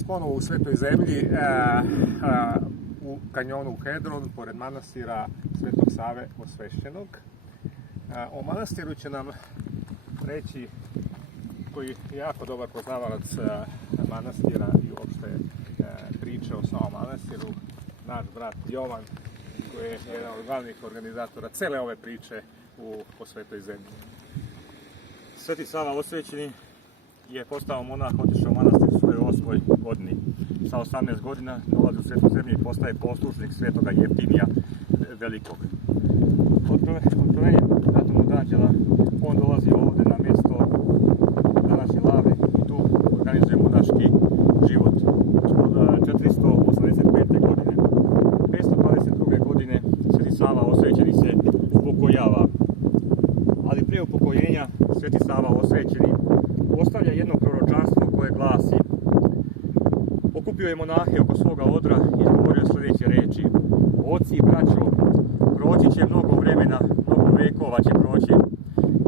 večeras ponovo u Svetoj zemlji, u kanjonu Hedron, pored manastira Svetog Save Osvešćenog. O manastiru će nam reći, koji je jako dobar poznavalac manastira i uopšte priče o samom manastiru, naš brat Jovan, koji je jedan od glavnih organizatora cele ove priče o Svetoj zemlji. Sveti Sava Osvećeni je postao monah, otišao u manastir u svojoj 8. godini. Sa 18 godina dolazi u Svetu zemlju i postaje poslušnik svetoga Jeftimija Velikog. Otkrovenjem datom od anđela on dolazi ovde na mjesto današnje Lavre i tu organizuje monaški život. Od 485. godine. 522. godine Sveti Sava Osvećeni se upokojava. Ali prije upokojenja Sveti Sava Osvećeni ostavlja jedno proročanstvo koje glasi: okupio je monahe oko svoga odra i izgovorio sljedeće reči: oci i braćo, proći će mnogo vremena, mnogo vekova će proći.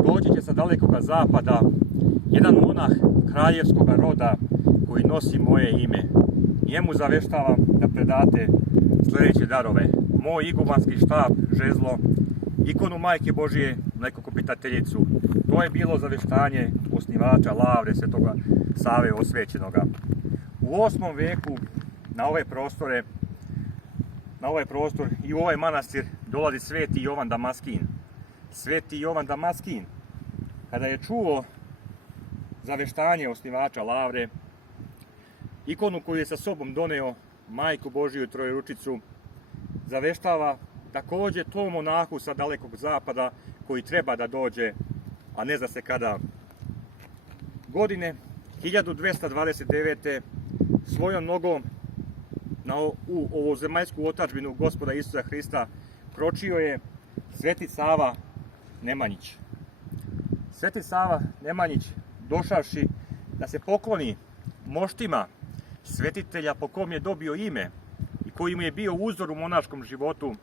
Doći će sa dalekoga zapada jedan monah kraljevskog roda koji nosi moje ime. Njemu zaveštavam da predate sljedeće darove: moj igumanski štab, žezlo, ikonu Majke Božije, mlekokopitateljicu. To je bilo zaveštanje osnivača Lavre Svetoga Save Osvećenoga. U 8. veku na ove prostore, na ovaj prostor i u ovaj manastir dolazi Sveti Jovan Damaskin. Sveti Jovan Damaskin, kada je čuo zaveštanje osnivača Lavre, ikonu koju je sa sobom doneo, Majku Božiju Trojeručicu, zaveštava također tom monahu sa dalekog zapada koji treba da dođe, a ne zna se kada. Godine 1229. svojom nogom u ovozemaljsku otadžbinu Gospoda Isusa Hrista kročio je Sveti Sava Nemanjić. Sveti Sava Nemanjić, došavši da se pokloni moštima svetitelja po kom je dobio ime i koji mu je bio uzor u monaškom životu,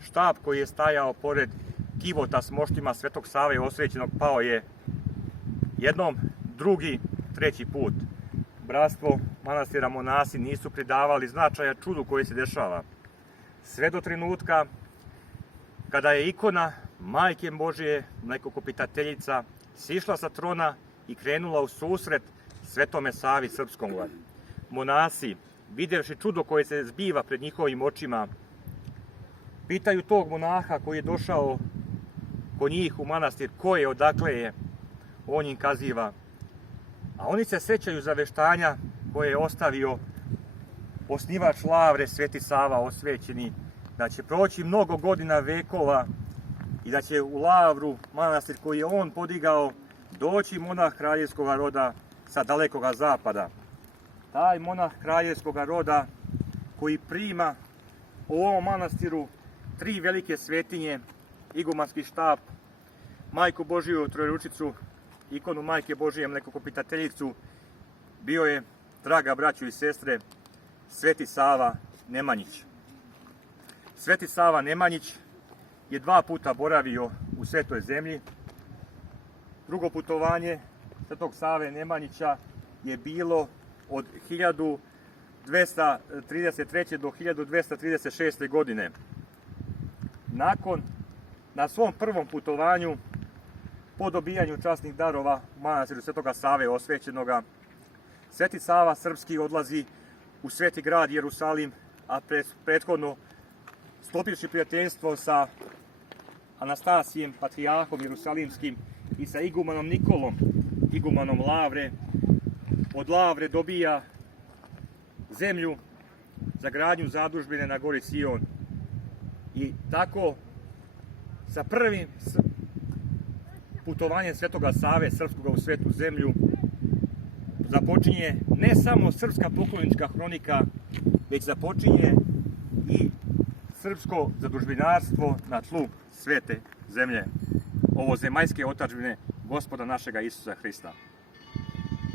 štab koji je stajao pored kivota s moštima Svetog Save Osvećenog pao je jednom, drugi, treći put. Bratstvo manastira monasi nisu pridavali značaja čudu koji se dešava. Sve do trenutka kada je ikona Majke Božije, mlekokopitateljica, sišla sa trona i krenula u susret Svetome Savi Srpskom. Monasi, videvši čudo koje se zbiva pred njihovim očima, pitaju tog monaha koji je došao kod njih u manastir ko je, odakle je. On im kaziva. A oni se sećaju zaveštanja koje je ostavio osnivač Lavre Sveti Sava Osvećeni, da će proći mnogo godina, vekova i da će u Lavru, manastir koji je on podigao, doći monah kraljevskog roda sa dalekoga zapada. Taj monah kraljevskog roda koji prima u ovom manastiru 3 velike svetinje, igumanski štab, Majku Božiju Trojeručicu, ikonu Majke Božije mlekokopitateljicu, bio je, draga braćo i sestre, Sveti Sava Nemanjić. Sveti Sava Nemanjić je 2 puta boravio u Svetoj zemlji. Drugo putovanje Svetog Save Nemanjića je bilo od 1233. do 1236. godine. Na svom prvom putovanju, po dobijanju časnih darova u manastiru Svetoga Save Osvećenoga, Sveti Sava Srpski odlazi u sveti grad Jerusalim, a prethodno sklopivši prijateljstvo sa Anastasijem, patrijarhom Jerusalimskim, i sa igumanom Nikolom, igumanom Lavre, od Lavre dobija zemlju za gradnju zadužbine na gori Sion. I tako sa prvim putovanjem Svetoga Save Srpskoga u Svetu zemlju započinje ne samo srpska poklonička hronika, već započinje i srpsko zadužbinarstvo na tlu Svete zemlje, ovozemaljske otadžbine Gospoda našega Isusa Hrista.